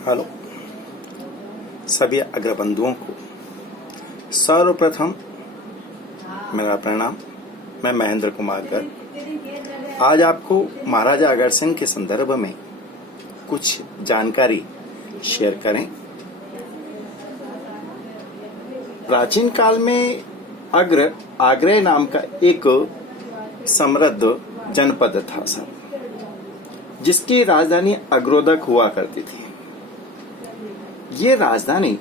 Hello सभी अग्रबंधुओं को सर्वप्रथम मेरा प्रणाम। मैं महेंद्र कुमार गर्ग आज आपको महाराजा अग्रसेन के संदर्भ में कुछ जानकारी शेयर करें। प्राचीन काल में आग्रह नाम का एक समृद्ध जनपद था सर, जिसकी राजधानी अग्रोदक हुआ करती थी। ये राजधानी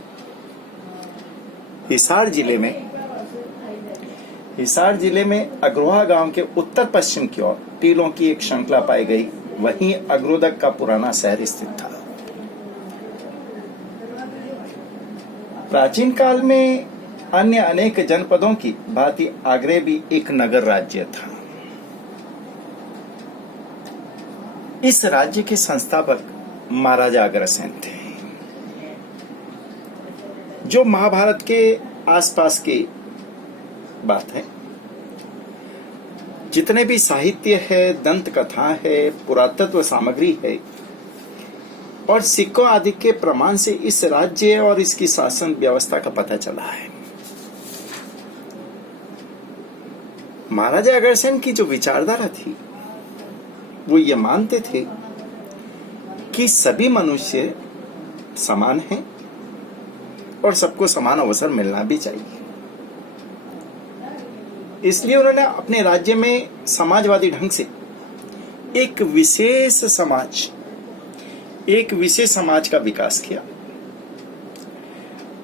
हिसार जिले में अग्रोहा गांव के उत्तर पश्चिम की ओर टीलों की एक श्रृंखला पाई गई। वहीं अग्रोदक का पुराना शहर स्थित था। प्राचीन काल में अन्य अनेक जनपदों की भांति आगरे भी एक नगर राज्य था। इस राज्य के संस्थापक महाराजा अग्रसेन थे, जो महाभारत के आसपास की बात है। जितने भी साहित्य है, दंत कथा है, पुरातत्व सामग्री है और सिक्कों आदि के प्रमाण से इस राज्य और इसकी शासन व्यवस्था का पता चला है। महाराजा अग्रसेन की जो विचारधारा थी वो ये मानते थे कि सभी मनुष्य समान हैं और सबको समान अवसर मिलना भी चाहिए। इसलिए उन्होंने अपने राज्य में समाजवादी ढंग से एक विशेष समाज का विकास किया।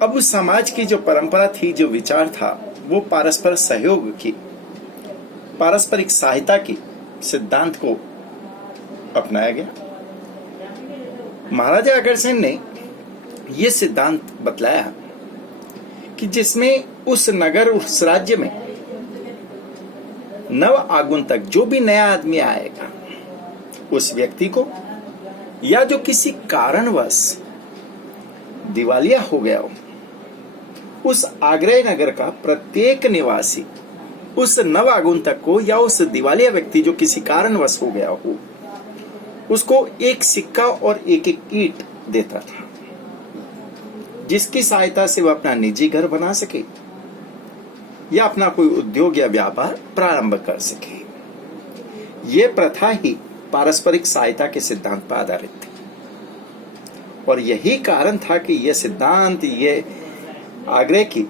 अब उस समाज की जो परंपरा थी, जो विचार था, वो पारस्पर सहयोग की, पारस्परिक सहायता की सिद्धांत को अपनाया गया। महाराजा अग्रसेन ने यह सिद्धांत बतलाया कि जिसमें उस नगर, उस राज्य में नव आगंतुक, जो भी नया आदमी आएगा, उस व्यक्ति को या जो किसी कारणवश दिवालिया हो गया हो, उस आग्रह नगर का प्रत्येक निवासी उस नव आगंतुक को या उस दिवालिया व्यक्ति जो किसी कारणवश हो गया हो, उसको एक सिक्का और एक एक ईंट देता था, जिसकी सहायता से वह अपना निजी घर बना सके या अपना कोई उद्योग या व्यापार प्रारंभ कर सके। यह प्रथा ही पारस्परिक सहायता के सिद्धांत पर आधारित थी और यही कारण था कि यह सिद्धांत आग्रह की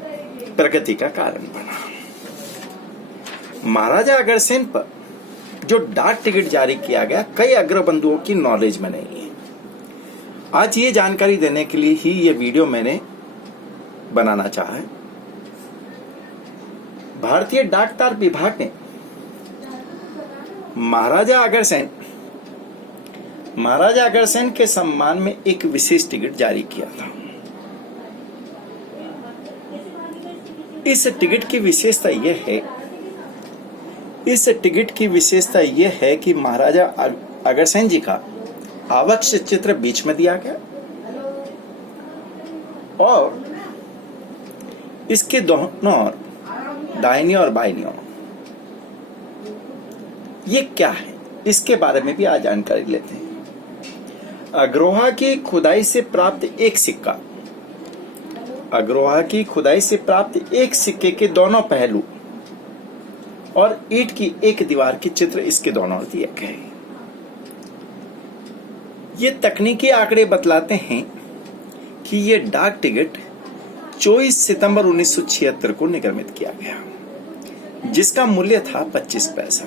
प्रगति का कारण बना। महाराजा अग्रसेन पर जो डाक टिकट जारी किया गया, कई अग्रबंधुओं की नॉलेज में नहीं है। आज ये जानकारी देने के लिए ही ये वीडियो मैंने बनाना चाहा है। भारतीय डाकतार विभाग ने महाराजा अग्रसेन के सम्मान में एक विशेष टिकट जारी किया था। इस टिकट की विशेषता यह है कि महाराजा अग्रसेन जी का आवक्ष चित्र बीच में दिया गया और इसके दोनों ओर, दाहिनी और बाईनी ओर, ये क्या है, इसके बारे में भी आज जानकारी लेते हैं। अग्रोहा की खुदाई से प्राप्त एक सिक्के के दोनों पहलू और ईंट की एक दीवार की चित्र इसके दोनों ओर दिए गए। ये तकनीकी आंकड़े बतलाते हैं कि ये डाक टिकट 24 सितंबर 1976 को निर्गमित किया गया, जिसका मूल्य था 25 पैसा।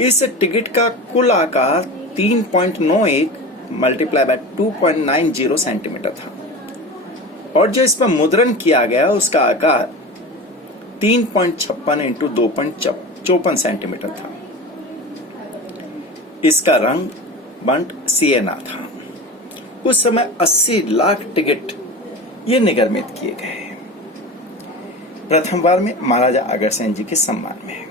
इस टिकट का कुल आकार 3.91 मल्टीप्लाई बाय 2.90 सेंटीमीटर था और जो इस पर मुद्रण किया गया उसका आकार 3.56 इंटू 2.54 सेंटीमीटर था। इसका रंग बंट सिएना था। उस समय 80 लाख टिकट ये निर्गमित किए गए। प्रथम बार में महाराजा अग्रसेन जी के सम्मान में।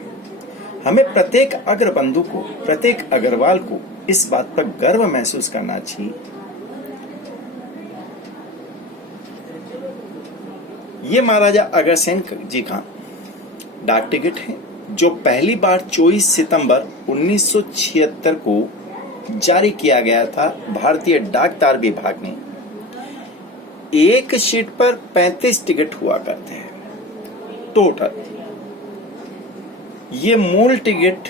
हमें प्रत्येक अग्रबंधु को, प्रत्येक अग्रवाल को इस बात पर गर्व महसूस करना चाहिए। ये महाराजा अग्रसेन जी का डाक टिकट है, जो पहली बार 24 सितंबर 1976 को जारी किया गया था भारतीय डाक तार विभाग ने। एक शीट पर 35 टिकट हुआ करते हैं टोटल। ये मूल टिकट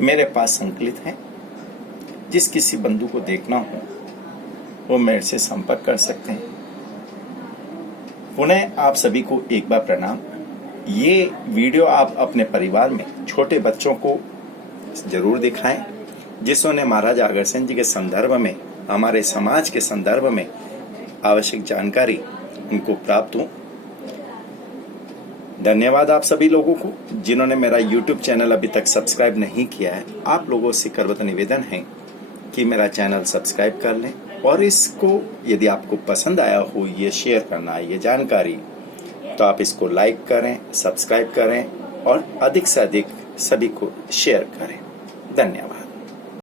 मेरे पास संकलित है। जिस किसी बंधु को देखना हो वो मेरे से संपर्क कर सकते हैं। पुनः आप सभी को एक बार प्रणाम। ये वीडियो आप अपने परिवार में छोटे बच्चों को जरूर दिखाएं, जिसने महाराज अग्रसेन जी के संदर्भ में, हमारे समाज के संदर्भ में आवश्यक जानकारी उनको प्राप्त हो। धन्यवाद आप सभी लोगों को जिन्होंने मेरा YouTube चैनल अभी तक सब्सक्राइब नहीं किया है। आप लोगों से करवत निवेदन है कि मेरा चैनल सब्सक्राइब कर लें और इसको यदि आपको पसंद आया हो ये शेयर करना, ये जानकारी, तो आप इसको लाइक करें, सब्सक्राइब करें और अधिक से अधिक सभी को शेयर करें। धन्यवाद।